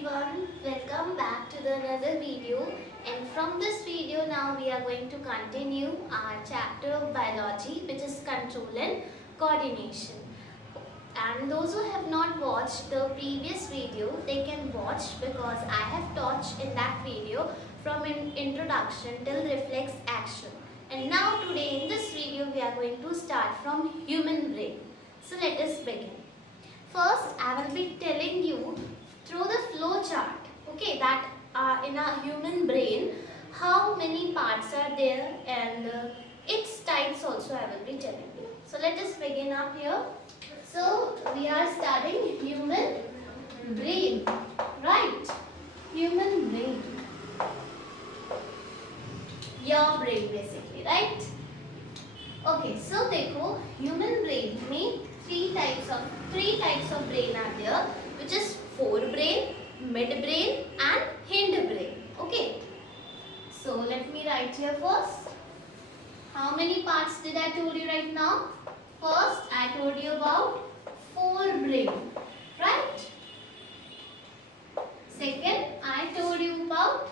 everyone, welcome back to another video, and from this video now we are going to continue our chapter of biology, which is control and coordination. And those who have not watched the previous video, they can watch because I have taught in that video from introduction till reflex action. And now today in this video we are going to start from human brain. So let us begin. First I will be telling you through the flow chart, okay, that in a human brain how many parts are there and its types also I will be telling you. So let us begin up here. So we are studying human brain, right? Human brain, your brain basically, right? Okay, so देखो human brain में three types of brain are there, which is forebrain, midbrain and hindbrain. Okay, so let me write here first. How many parts did I told you right now? First I told you about forebrain, right? Second I told you about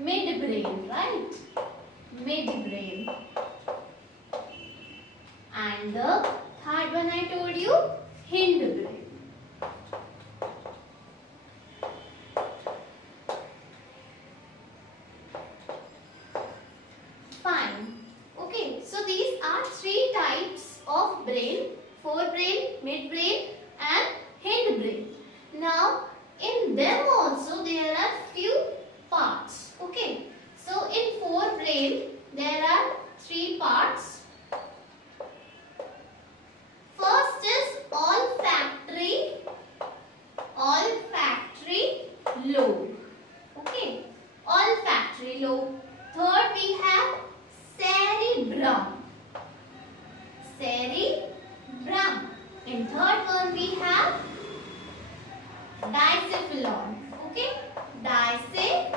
midbrain, right? Midbrain. And the third one I told you, hindbrain. Fine. Okay, so these are three types of brain: forebrain, midbrain and hindbrain. Now, in them also there are few parts. Okay, so in forebrain there are three parts. First is olfactory lobe. Okay, olfactory lobe. Third we have cerebrum. In third one we have dicephalon. Okay, dicephalon.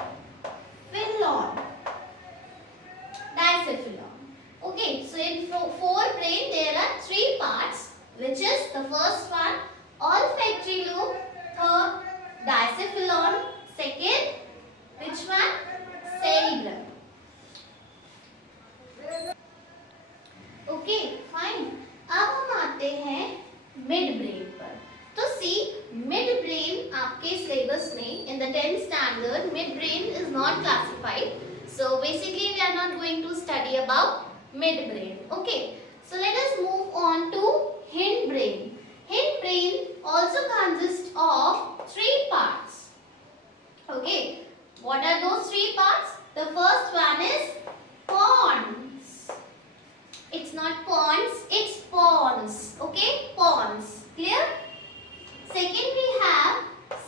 Okay, so in forebrain there are three parts, which is the first one olfactory lobe, third dicephalon, second which one, cerebrum. Okay, fine. अब हम आते हैं mid brain पर. तो सी mid brain आपके syllabus में in the 10th standard mid brain is not classified. So basically we are not going to study about midbrain. Okay, so let us move on to hindbrain. Hindbrain also consists of three parts. Okay, what are those three parts? The first one is pons. It's not pons, it's pons. Okay, pons. Clear? Second we have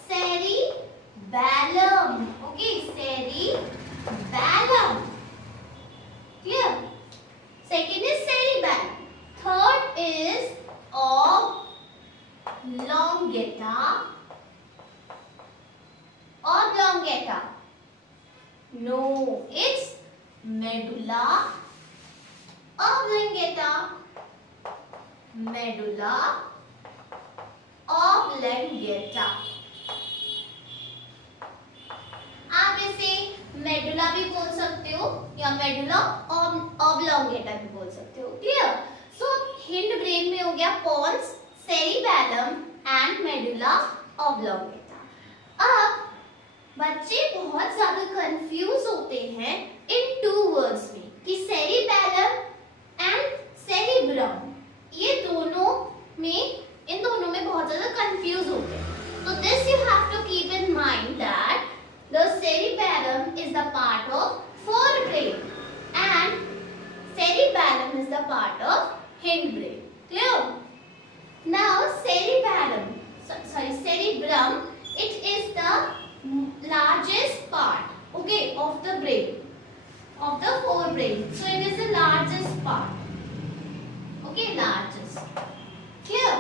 cerebellum. Okay, cerebellum. Clear? Second is cerebellum. Third is oblongata. No, it's medulla oblongata. Medulla oblongata. आप इसे medulla भी बोल सकते हो या medulla oblongata भी बोल सकते हो. क्लियर? सो हिंड ब्रेन में हो गया pons, cerebellum and medulla oblongata. अब बच्चे बहुत ज्यादा कंफ्यूज होते हैं इन टू वर्ड्स में कि सेरिबैलम एंड सेरिब्रम, ये दोनों में इन दोनों में बहुत ज्यादा कंफ्यूज होते हैं. तो this you have to keep in mind that the cerebellum is the part of forebrain and cerebellum is the part of hindbrain. Clear? Now cerebellum, cerebrum, it is the largest part, okay, of the brain, of the forebrain. So it is the largest part. Okay, largest. Clear?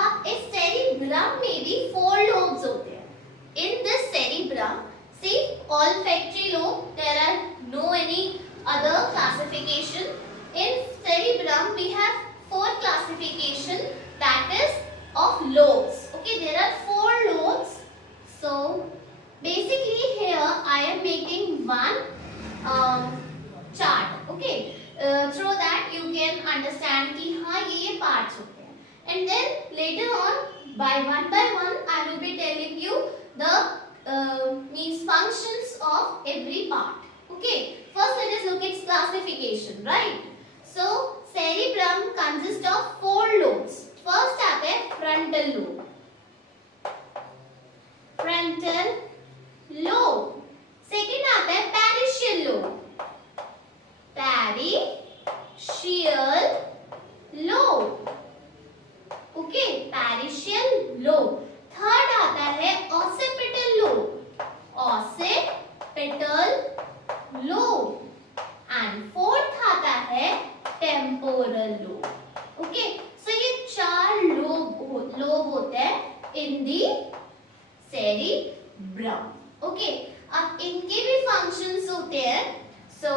अब इस cerebrum में भी 4 lobes होते हैं. In this cerebrum, see, olfactory lobe, there are no any other classification. In cerebrum we have 4 classification, that is of lobes. Okay, there are 4 lobes making one chart. Okay, through that you can understand कि हाँ ये parts होते हैं. And then later on by one I will be telling you the means functions of every part. Okay, first let us look at its classification, right? So cerebrum consists of 4 lobes. First आता है frontal lobe. Frontal lobe. Second आता है parietal lobe. Parietal lobe. Okay, parietal lobe. Third आता है occipital lobe. Occipital lobe. And fourth आता है temporal lobe. Okay, so ये 4 lobe होते हैं in the cerebrum. Okay, अब इनके भी functions होते हैं. So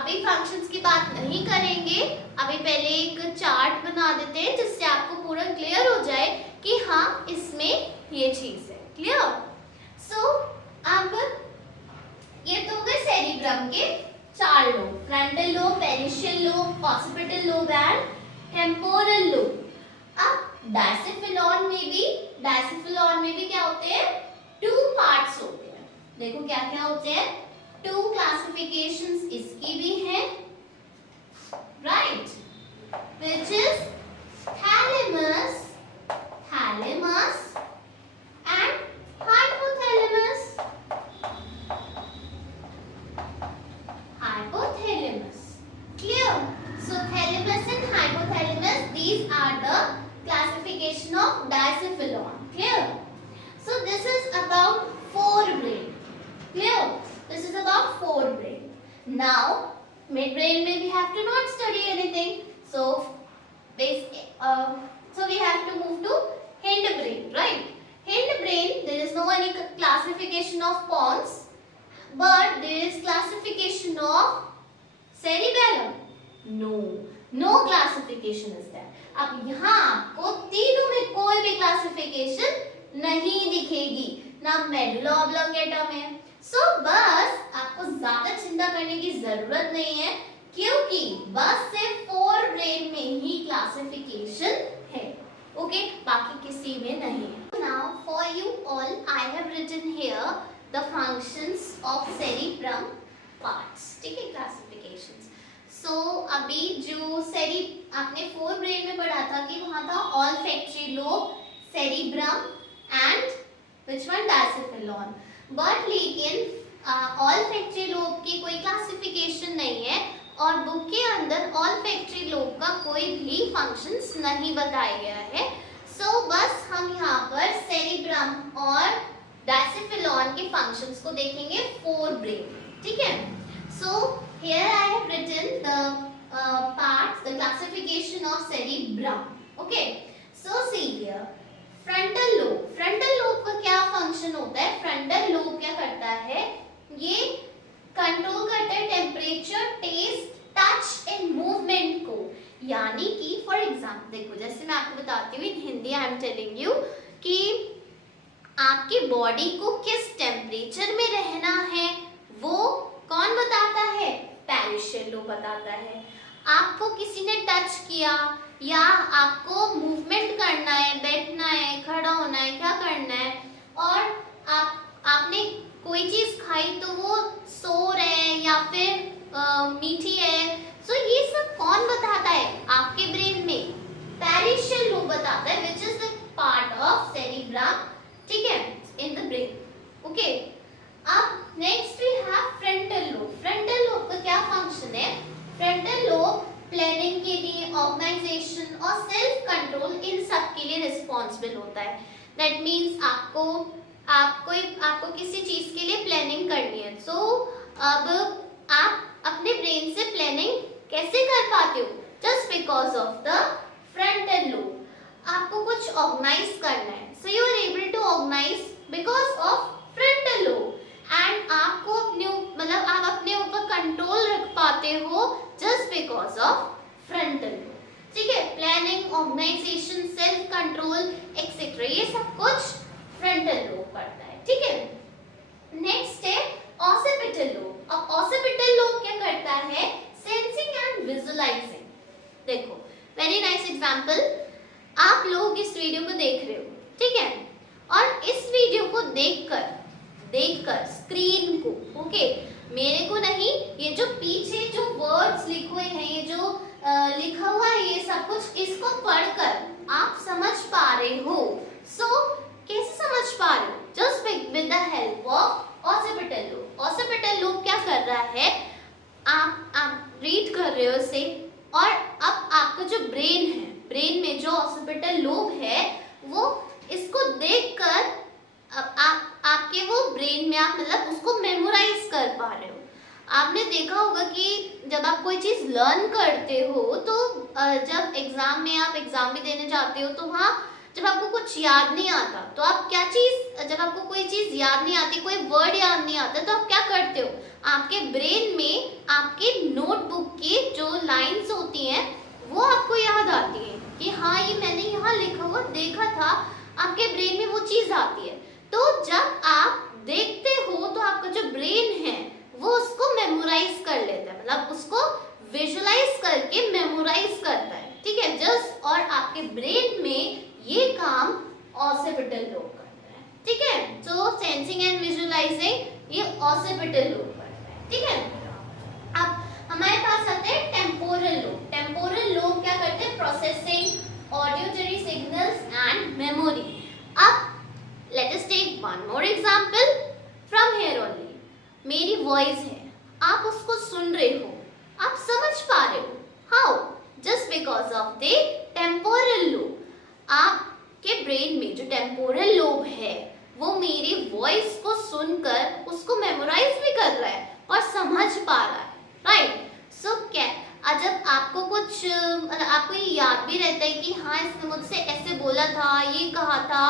अभी functions की बात नहीं करेंगे. अभी पहले एक चार्ट बना देते हैं जिससे आपको पूरा क्लियर हो जाए कि हाँ इसमें ये चीज है. क्लियर? So अब ये तो हो गए cerebrum के 4 lobe. Frontal lobe, parietal lobe, occipital lobe and temporal lobe. अब डायसिफिलॉन में भी क्या होते हैं? 2 पार्ट्स होते हैं. देखो क्या क्या होते हैं? 2 क्लासिफिकेशंस इसकी भी हैं, right? Which is thalamus and hypothalamus. Clear? So thalamus and hypothalamus, these are the classification of Dicephalon. Clear? So this is about forebrain. Clear? This is about forebrain. Now midbrain में we have to not study anything. So we have to move to hindbrain, right? Hindbrain, there is no any classification of pons, but there is classification of cerebellum. No classification is there. अब यहाँ आपको तीनों में कोई भी classification नहीं दिखेगी, ना मेडुला ऑब्लोंगेटा में. सो बस आपको ज्यादा चिंता करने की जरूरत नहीं है क्योंकि बस सिर्फ फोरब्रेन में ही क्लासिफिकेशन है. ओके, बाकी किसी में नहीं है. Now for you all I have written here the functions of cerebrum parts. ठीक है, क्लासिफिकेशंस. सो अभी जो आपने फोरब्रेन में पढ़ा था कि वहां था olfactory lobe, cerebrum and which one? Diencephalon. But लेकिन ऑल्फैक्टरी लोब की कोई क्लासिफिकेशन नहीं है और बुक के अंदर ऑल्फैक्टरी लोब का कोई भी फंक्शंस नहीं बताया गया है. सो बस हम यहाँ पर सेरिब्रम और डायसिफिलॉन के फंक्शंस को देखेंगे फोरब्रेन. ठीक है. So here I have written the parts, the classification of cerebrum. Okay. So see here, frontal lobe. Frontal lobe का क्या फंक्शन होता है? Frontal lobe क्या करता है? ये कंट्रोल करता है temperature, taste, touch and movement को. यानी कि फॉर एग्जाम्पल देखो, जैसे मैं आपको बताती हूँ in Hindi I am telling you कि आपकी बॉडी को किस टेम्परेचर में रहना है वो कौन बताता है? पैरिशियल लोब बताता है. आपको किसी ने टच किया या आपको मूवमेंट करना है, बैठना है, खड़ा होना है, क्या करना है, और आपने कोई चीज खाई तो वो सोर है या फिर मीठी है. सो ये सब कौन बताता है? आपके ब्रेन में पैरिशियल लोब बताता है, which is the part of cerebrum. ठीक है, इन द ब्रेन. ओके. अब next we have frontal lobe. Frontal lobe का क्या फंक्शन है? फ्रंटल लोब प्लानिंग के लिए, ऑर्गेनाइजेशन और सेल्फ कंट्रोल इन सब के लिए रिस्पॉन्सिबल होता है. दैट मींस आपको किसी चीज के लिए प्लानिंग करनी है. सो अब आप अपने ब्रेन से प्लानिंग कैसे कर पाते हो? Just because of the frontal lobe. आपको कुछ ऑर्गेनाइज करना है, so you are able to organise because of frontal lobe. And आपको आप अपने ऊपर कंट्रोल रख पाते हो just because of frontal lobe. ठीक है, planning, organisation, self control etcetera, ये सब कुछ फ्रंटल लोब करता है. ठीक है. नेक्स्ट है ऑक्सीपिटल देखकर स्क्रीन को, ओके, मेरे को नहीं, ये जो पीछे जो वर्ड्स लिखे हुए हैं, ये जो लिखा हुआ है, ये सब कुछ, इसको पढ़कर आप समझ पा रहे हो। सो कैसे समझ पा रहे हो? Just with the help of occipital lobe. Occipital lobe क्या कर रहा है, आप रीड कर रहे हो इसे, और अब आपका जो ब्रेन है, ब्रेन में जो ऑसिपिटल लोब है, वो इसको देखकर आपके वो ब्रेन में आप मतलब उसको मेमोराइज कर पा रहे हो। आपने देखा होगा कि जब आप कोई चीज लर्न करते हो तो जब एग्जाम में आप एग्जाम भी देने जाते हो तो वहाँ जब आपको कुछ याद नहीं आता तो आप क्या चीज, जब आपको कोई चीज याद नहीं आती, कोई वर्ड याद नहीं आता, तो आप क्या करते हो, आपके ब्रेन में आपके नोटबुक की जो लाइंस होती हैं वो आपको याद आती है कि हाँ ये मैंने यहाँ लिखा हुआ देखा था, आपके ब्रेन में वो चीज आती है। तो जब आप देखते हो तो आपका जो ब्रेन है वो उसको मेमोराइज कर लेता है, मतलब उसको विजुलाइज करके मेमोराइज करता है, ठीक है, जस्ट, और आपके ब्रेन में ये काम ऑसिपिटल लोब करता है, ठीक है। सो सेंसिंग एंड विजुलाइजिंग ये ऑसिपिटल लोब करता है, ठीक है। अब हमारे पास आते हैं टेम्पोरल लोब। टेम्पोरल लोब क्या करते हैं, processing auditory signals and memory. अब let us take one more example from here only। मेरी वॉइस है, आप उसको सुन रहे हो, आप समझ पा रहे हो, how, just because of the temporal lobe. आपके ब्रेन में जो टेम्पोरल लोब है वो मेरी वॉइस को सुनकर उसको मेमोराइज भी कर रहा है और समझ पा रहा है, राइट। सो क्या जब आपको कुछ आपको ये याद भी रहता है कि हाँ इसने मुझसे ऐसे बोला था, ये कहा था,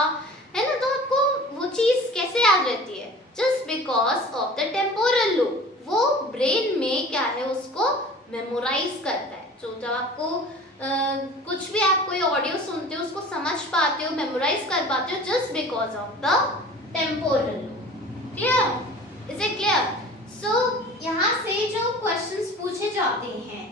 है ना, तो आपको वो चीज कैसे याद रहती है, just because of the temporal lobe. वो ब्रेन में क्या है उसको मेमोराइज करता है। तो जब आपको कुछ भी आप कोई ऑडियो सुनते हो उसको समझ पाते हो, मेमोराइज कर पाते हो, just because of the temporal lobe. Clear, is it clear? So यहाँ से जो क्वेश्चंस पूछे जाते हैं,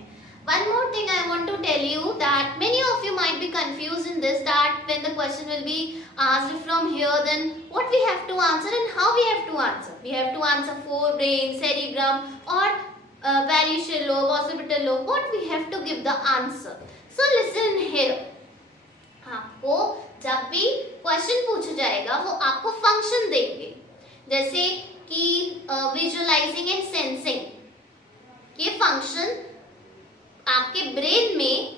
one more thing I want to tell you that many of you might be confused in this, that when the question will be asked from here, then what we have to answer and how we have to answer. We have to answer forebrain, cerebrum or parietal lobe, occipital lobe. What we have to give the answer. So listen here. आपको जब भी question पूछा जाएगा वो आपको function देंगे, जैसे कि विजुअलाइजिंग एंड सेंसिंग, ये फंक्शन आपके ब्रेन में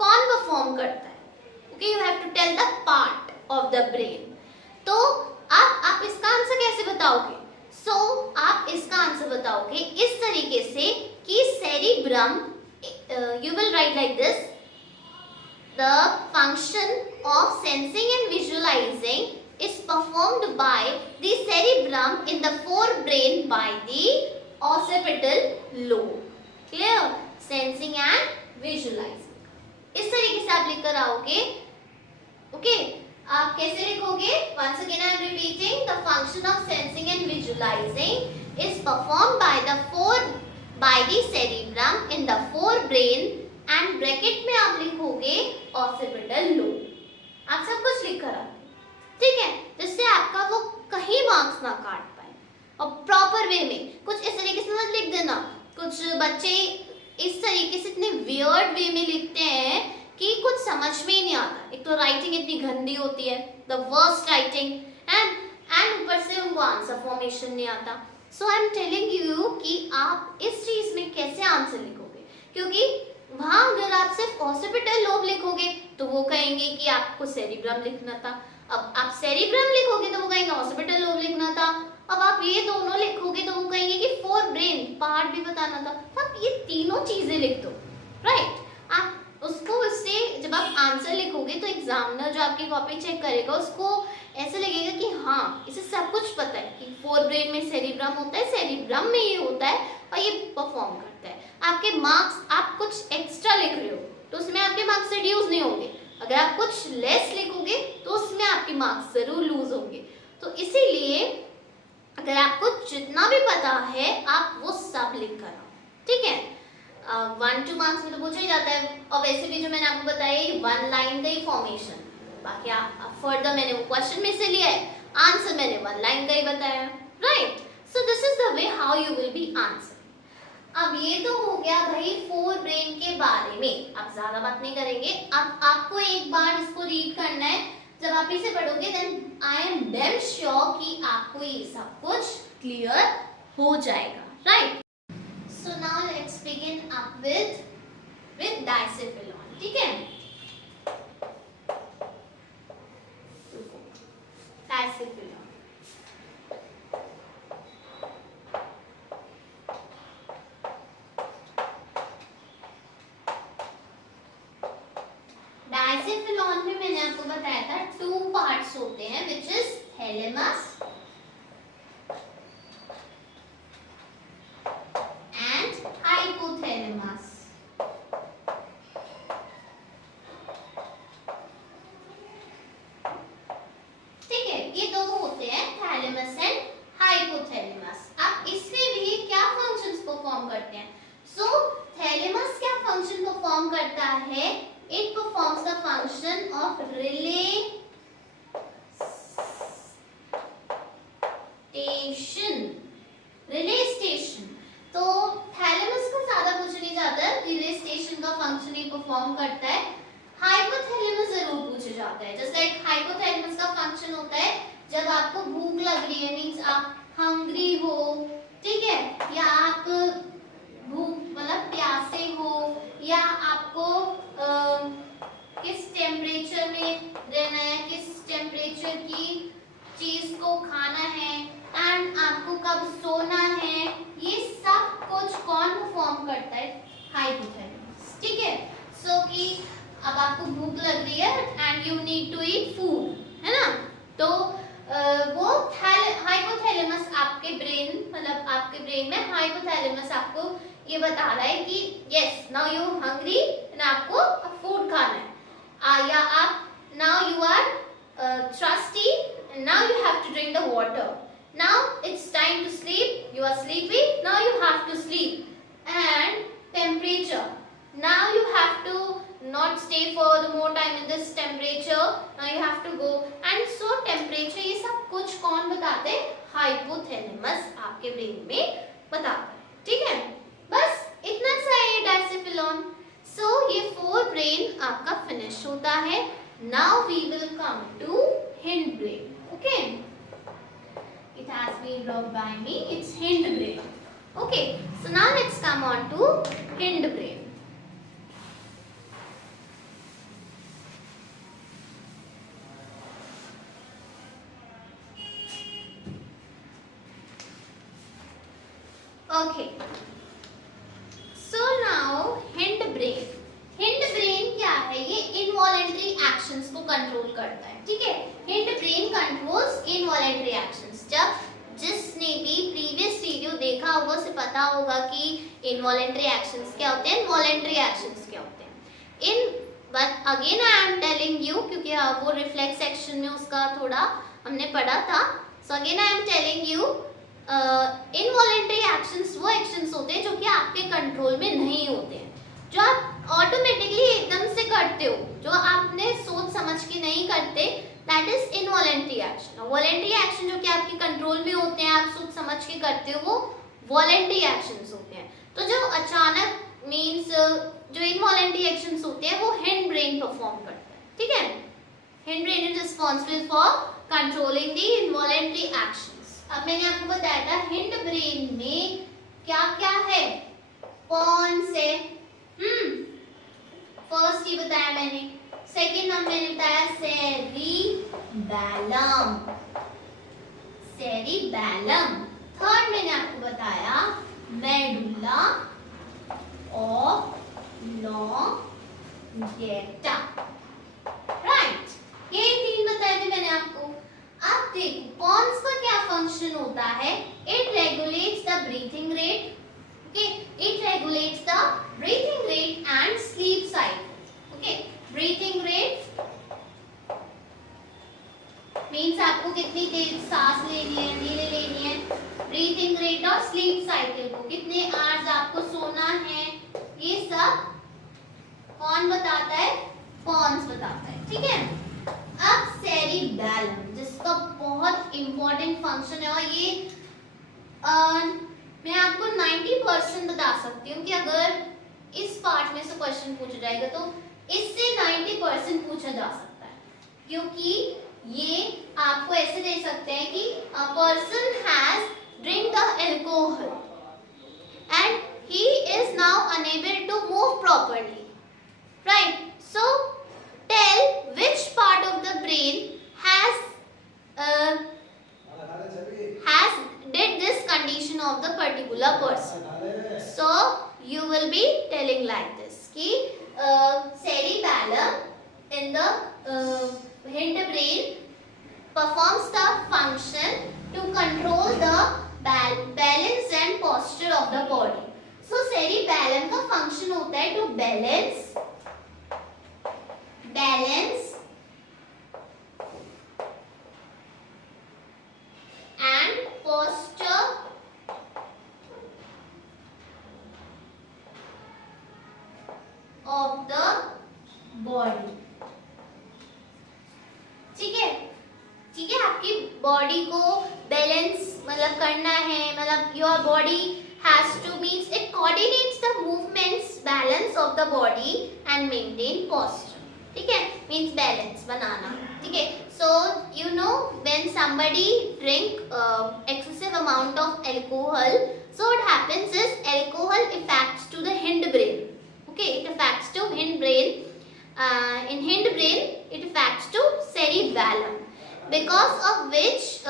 कौन परफॉर्म करता है, okay, you have to tell the part of the brain. तो आप इसका आंसर कैसे बताओगे? आप इसका आंसर बताओगे इस तरीके से कि cerebrum, you will write like this, the function of sensing and visualising is performed by the cerebrum in the forebrain by the occipital lobe. Clear? Sensing and visualising इस तरीके से आप लिखकर आओगे, ओके। आप कैसे लिखोगे? Once again I am repeating, the function of sensing and visualising is performed by the cerebrum in the forebrain and bracket में आप लिखोगे ऑसिपिटल लोब। आप सब कुछ लिख कर आओ, ठीक है, जिससे आपका वो कहीं मार्क्स ना काट पाए, और प्रॉपर वे में। कुछ इस तरीके से मत लिख देना, कुछ बच्चे इस तरीके से इतने वियर्ड वे में लिखते हैं कि कुछ समझ में ही नहीं आता। एक तो राइटिंग इतनी गंदी होती है, द वर्स्ट राइटिंग, एंड ऊपर से उनको आंसर फॉर्मेशन नहीं आता। सो आई एम टेलिंग यू कि आप इस चीज में कैसे आंसर लिखोगे, क्योंकि वहां अगर आप सिर्फ ऑसिपिटल लोब लिखोगे तो वो कहेंगे कि आपको सेरिब्रम लिखना था, अब आप सेरिब्रम लिखोगे तो वो कहेंगे ऑसिपिटल लोब लिखना था, अब आप ये दोनों लिखोगे तो वो कहेंगे कि फोरब्रेन पार्ट भी बताना था। तो आप ये तीनों चीजें लिख दो, राइट। आप उसको उससे जब आप आंसर लिखोगे तो एग्जामिनर जो आपकी कॉपी चेक करेगा उसको ऐसे लगेगा कि हाँ इसे सब कुछ पता है कि फोरब्रेन में सेरिब्रम होता है, सेरिब्रम में ये होता है और ये परफॉर्म करता है। आपके मार्क्स, आप कुछ एक्स्ट्रा लिख रहे हो तो उसमें आपके मार्क्स रिड्यूस नहीं होंगे, अगर आप कुछ लेस लिखोगे तो उसमें आपके मार्क्स जरूर लूज होंगे। तो इसीलिए अगर आपको जितना भी पता है आप वो सब लिख कर आओ, ठीक है। 1-2 मार्क्स में तो पूछा ही जाता है, और वैसे भी जो मैंने आपको बताया 1 लाइन का ही फॉर्मेशन, बाकी आप फर्दर मैंने वो क्वेश्चन में से लिया है, आंसर मैंने 1 लाइन का ही बताया, right. So this is the way how you will be answer. अब ये तो हो गया भाई फोर ब्रेन के बारे में, अब ज्यादा बात नहीं करेंगे। अब आपको एक बार इसको रीड करना है, जब आप इसे पढ़ोगे then I am damn sure कि आपको ये सब कुछ क्लियर हो जाएगा, right. So now let's begin up with diencephalon, ठीक है। डाइसेफिलॉन डाइसेफिलॉन में मैंने आपको बताया था 2 पार्ट्स होते हैं, which is thalamus and hypothalamus. ठीक है, ये दो होते हैं, थैलेमस एंड हाइपोथैलेमस। अब इसमें भी क्या फंक्शंस परफॉर्म करते हैं? सो थैलेमस क्या फंक्शन परफॉर्म करता है? It performs the function of relaxation. Relaxation. तो थैलेमस का ज्यादा कुछ नहीं जाता है, रिलेक्सेशन का फंक्शन ही परफॉर्म करता है। हाइपोथैलेमस जरूर पूछा जाता है, जैसे एक हाइपोथैलेमस का फंक्शन होता है जब आपको भूख लग रही है, मींस आप हंग्री हो, ठीक है, या आप भूख मतलब प्यासे हो, या आपको किस टेम्परेचर में रहना है, किस टेम्परेचर की चीज को खाना है, एंड आपको कब सोना है, ये सब कुछ कौन परफॉर्म करता है? हाइपोथैलेमस, ठीक है। सो कि अब आपको भूख लग रही है and you need to eat food, है ना, तो वो हाइपोथैलेमस आपके ब्रेन मतलब आपके ब्रेन में हाइपोथैलेमस आपको ये बता रहा है कि yes now you hungry and आपको फूड खाना है, या आप now you are thirsty and now you have to drink the water, now it's time to sleep, you are sleepy, now you have to sleep, and temperature, now you have to not stay for the more time in this temperature, now you have to go, and so temperature ये सब कुछ कौन बताते हैं? Hypothalamus आपके brain में बताता है, ठीक है। बस इतना सा है डाइसेफिलॉन। सो ये 4 ब्रेन आपका फिनिश होता है। Now we will come to hind brain, okay, it has been dropped by me, it's hind brain, okay, so now let's come on to hind brain. Okay, so now hind brain. Hind brain क्या है? ये involuntary actions को control करता है, ठीक है। Hind brain controls involuntary actions. जब जिसने भी प्रीवियस वीडियो देखा होगा उसे पता होगा कि इनवॉलेंटरी एक्शंस क्या होते हैं, वॉलेंटरी एक्शंस क्या होते हैं। But again I am telling you, क्योंकि वो रिफ्लेक्स सेक्शन में उसका थोड़ा हमने पढ़ा था। So again I am telling you involuntary actions वो एक्शंस होते हैं जो कि आपके कंट्रोल में नहीं होते हैं, जो आप ऑटोमेटिकली एकदम से करते हो, जो आपने सोच समझ के नहीं करते, that is involuntary action. Voluntary action जो कि आपके कंट्रोल में होते हैं, आप सोच समझ के करते हो, वो वॉलेंटरी एक्शंस होते हैं। तो जो अचानक मींस जो इनवॉलेंटरी एक्शंस होते हैं वो हिंड ब्रेन परफॉर्म करता है, ठीक है। Hind brain is responsible for controlling the involuntary actions. अब मैंने आपको बताया था हिंड ब्रेन में क्या क्या है, कौन से फर्स्ट ही बताया मैंने, सेकंड मैंने बताया सेरिबैलम, सेरिबैलम, थर्ड मैंने आपको बताया मेडुला ऑब्लोंगेटा, राइट। ये 3 बताए थे मैंने आपको। अब देखो पॉन्स का क्या फंक्शन होता है? It regulates the breathing rate, okay, it regulates the breathing rate and sleep cycle, okay. Breathing rate means आपको कितनी तेज सांस लेनी है, धीरे लेनी है, ब्रीथिंग रेट और स्लीप साइकिल को कितने आवर्स आपको सोना है, ये सब कौन बताता है? पॉन्स बताता है, ठीक है। अब सेरिबैलम जिसका बहुत इम्पोर्टेंट फंक्शन है और ये मैं आपको 90% बता सकती हूँ कि अगर इस पार्ट में से क्वेश्चन पूछा जाएगा तो इससे 90% पूछा जा सकता है, क्योंकि ये आपको ऐसे दे सकते हैं कि a person has drink the alcohol and he is now unable to move properly, right? So tell which part of the brain has did this condition of the particular person. So you will be telling like this कि cerebellum in the hindbrain performs the function to control the balance and posture of the body. So cerebellum का function होता है to balance and posture of the body. ठीक है, ठीक है, आपकी body को बैलेंस मतलब करना है, मतलब your body has to means it coordinates the movements balance of the body and maintain posture, ठीक है, मींस बैलेंस बनाना, ठीक है. So you know when somebody drink excessive amount of alcohol, so what happens is alcohol affects to the hindbrain, okay, it affects to hindbrain, in hindbrain it affects to cerebellum, because of which a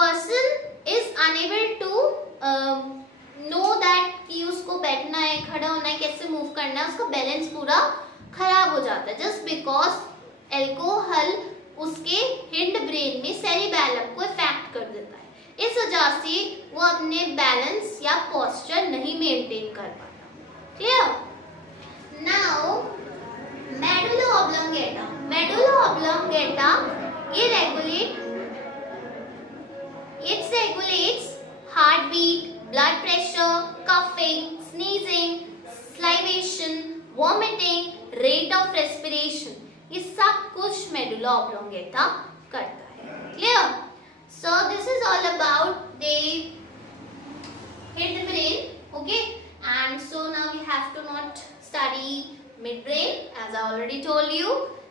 person is unable to know that कि उसको बैठना है, खड़ा होना है, कैसे move करना है, उसका बैलेंस पूरा खराब हो जाता है, जस्ट बिकॉज एल्कोहल उसके हिंड ब्रेन में सेरिबैलम को इफेक्ट कर देता है. इस वजह से वो अपने बैलेंस या पोस्चर नहीं मेंटेन कर पाता. Clear? Now medulla oblongata. Medulla oblongata ये regulates heartbeat, blood pressure, coughing, sneezing, salivation, vomiting, rate of respiration. ये सब कुछ मेडुला ऑब्लोंगेटा करता है. Clear? So this is all about the hindbrain. Okay, and so now we have to not study midbrain as I already told you.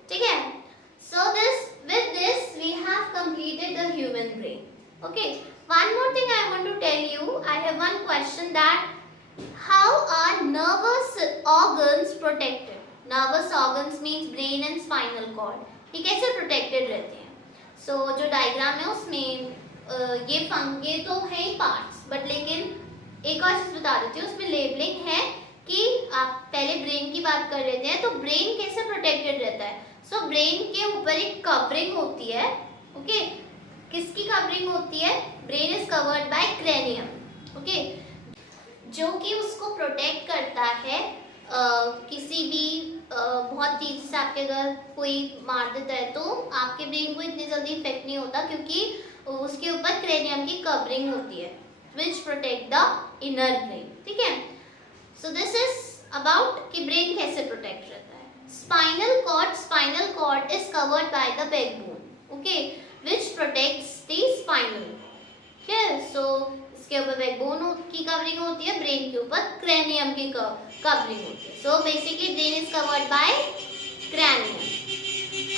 ठीक है? So with this we have completed the human brain. Okay. One more thing I want to tell you. I have one question that how are nervous organs protected? Nervous organs means brain and spinal cord. ये कैसे protected रहते हैं? So जो diagram है उसमें ये तो है ही parts, but लेकिन एक और चीज बता देती हूँ, उसमें लेबलिंग है कि आप पहले ब्रेन की बात कर लेते हैं. तो ब्रेन कैसे प्रोटेक्टेड रहता है? सो ब्रेन के ऊपर एक कवरिंग होती है. ओके, किसकी कवरिंग होती है? Brain is covered by cranium. Okay, जो कि उसको प्रोटेक्ट करता है किसी भी बहुत तेजी से आपके अगर कोई मार देता है तो आपके ब्रेन को इतनी जल्दी इफेक्ट नहीं होता, क्योंकि उसके ऊपर क्रेनियम की कवरिंग होती है which protect the inner brain. ठीक है? So this is about कि ब्रेन कैसे प्रोटेक्ट रहता है. Spinal cord is covered by the backbone, okay, which protects the spinal. Okay, so इसके ऊपर बैकबोन की कवरिंग होती है, ब्रेन के ऊपर क्रेनियम की कवरिंग होती है. So basically brain is covered by cranium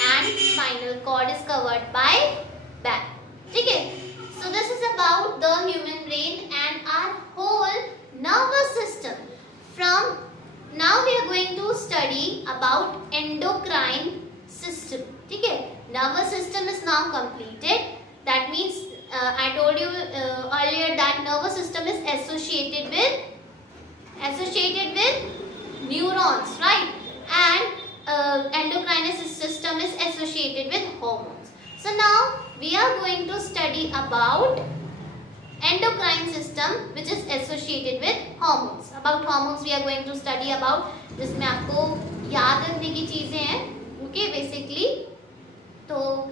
and spinal cord is covered by back. ठीक है? So this is about the human brain and our whole nervous system. From now we are going to study about endocrine system. ठीक है? Nervous system is now completed. That means I told you earlier that nervous system is associated with neurons, right? And endocrine system is associated with hormones. So now we are going to study about endocrine system which is associated with hormones. About hormones we are going to study about, जिसमें आपको याद रखने की चीजें हैं. Okay, basically. तो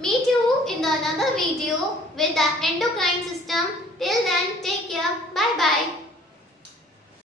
meet you in the another video with the endocrine system. Till then, take care. Bye.